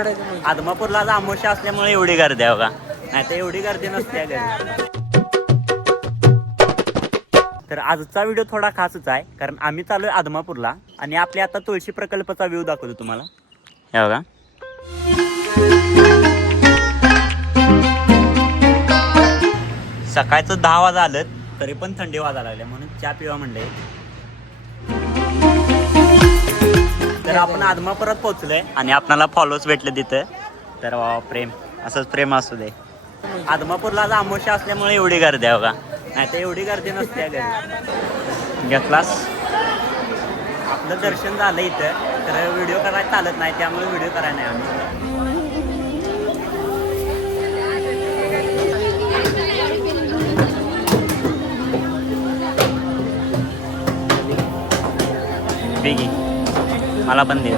आदमापूरला आज अमावस्या असल्यामुळे एवढी गर्दी आहे बघा, नाही तर एवढी गर्दी नसते घरी. तर आजचा व्हिडिओ थोडा खासच आहे, कारण आम्ही चालूय आदमापूरला आणि आपल्या आता तुळशी प्रकल्पाचा व्ह्यू दाखवतो तुम्हाला. हे बघा, सकाळचं 10 वाजा आलं तरी पण थंडी वाजायला लागल्या, म्हणून चहा पिवा म्हणले. तर आपण आदमापुरात पोहोचलोय आणि आपल्याला फॉलोअर्स भेटले तिथं. तर प्रेम असंच प्रेम असू दे. आदमापूरला आज अमावस्या असल्यामुळे एवढी गर्दी आहे बघा, नाही तर एवढी गर्दी नसते घरी. घेतलास आपलं दर्शन झालं इथं, तर व्हिडिओ करायला चालत नाही, त्यामुळे व्हिडिओ करायला नाही आम्ही. बेगी मला पण दे.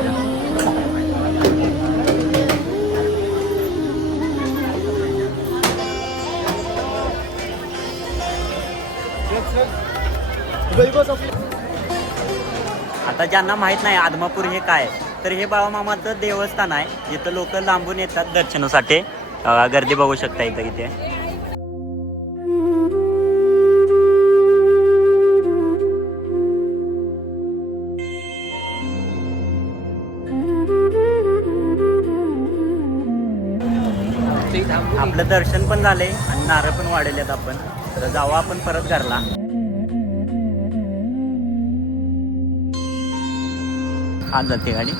आता ज्यांना माहित नाही आदमापूर हे काय, तर हे बाळूमामाचं देवस्थान आहे, जिथं लोक लांबून येतात दर्शनासाठी. गर्दी बघू शकता इथं. इथे आपलं दर्शन पण झाले आणि नारळ पण वाढलेत आपण. तर जाऊ आपण परत घरला. आज जाते गाडी.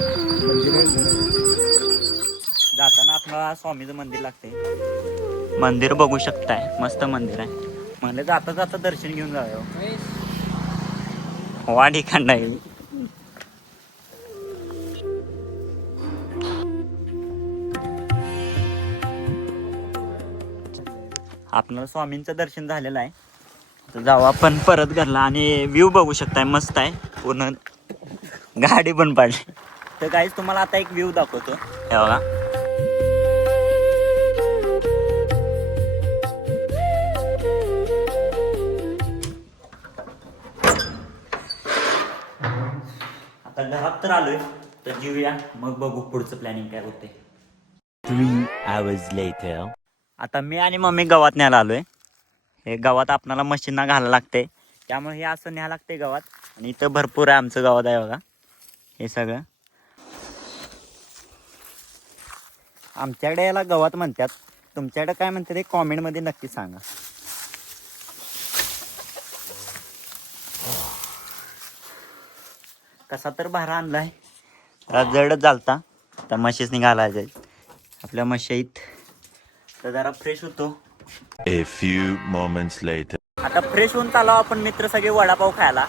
जाताना आपल्याला स्वामीचं मंदिर लागते. मंदिर बघू शकताय, मस्त मंदिर आहे. म्हणजे जाता जाता दर्शन घेऊन जाऊया. वाडी खंड आहे. आपल्याला स्वामींचं दर्शन झालेलं आहे. तर जाऊ आपण परत घरला. आणि व्ह्यू बघू शकताय, मस्त आहे. पूर्ण गाडी पण पाडली. तर गाईज तुम्हाला आता एक व्ह्यू दाखवतो. हे बघा, आता घरात तर आलोय, तर जीवया मग बघू पुढचं प्लॅनिंग काय होते. 3 hours later. आता मी आणि मम्मी गावात न्यायला आलोय. हे गावात आपल्याला मशीनना घालायला लागते, त्यामुळे हे असं न्यायला लागते गावात. आणि इथं भरपूर आहे आमचं गावात आहे बघा हे सगळं. आमच्याकडे याला गावात म्हणतात, तुमच्याकडे काय म्हणतात हे कॉमेंटमध्ये नक्की सांगा. कसा तर भारा आणलाय, जडच झालता. तर म्हशीच घालायचं आपल्या म्हशीत. तर जरा फ्रेश होतो. A few moments later. आता फ्रेश होऊन चालू आपण मित्र सगळे वडापाव खायला.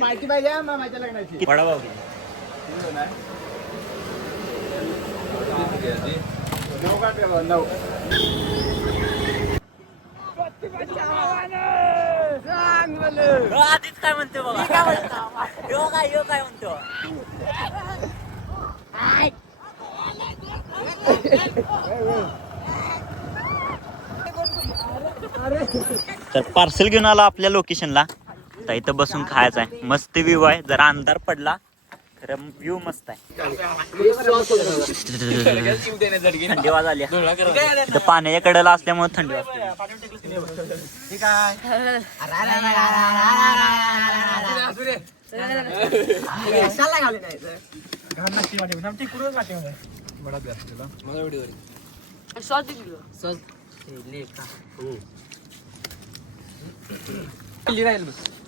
माहिती पाहिजे मामाच्या लग्नाची. वडापाव आधीच काय म्हणतो बघा. यो काय म्हणतो. तर पार्सल घेऊन आलो आपल्या लोकेशनला. तर इथं बसून खायचं आहे. मस्त व्ह्यू आहे. जरा अंधार पडला खरं व्ह्यू मस्त आहे. थंडी वाज आली. इथं पाण्याच्या कडेला असल्यामुळे थंडी वाजते.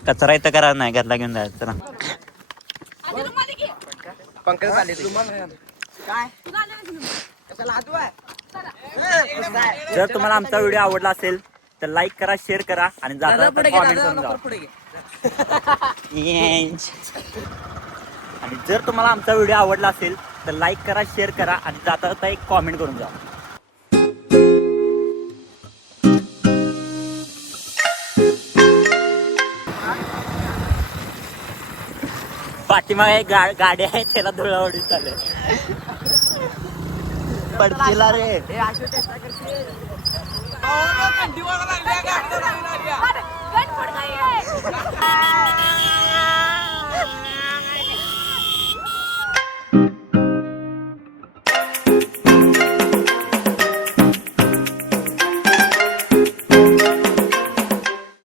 कचरा इथं करा नाही, घरला घेऊन जायचं. चला जर तुम्हाला आमचा व्हिडिओ आवडला असेल तर लाईक करा, शेअर करा आणि जाता कॉमेंट करून जा. आणि जर तुम्हाला आमचा व्हिडिओ आवडला असेल तर लाईक करा, शेअर करा आणि जाता जाता एक कॉमेंट करून जा. पाठीमागे गाडी आहे, त्याला धुळावडी चालू. पडतील रे.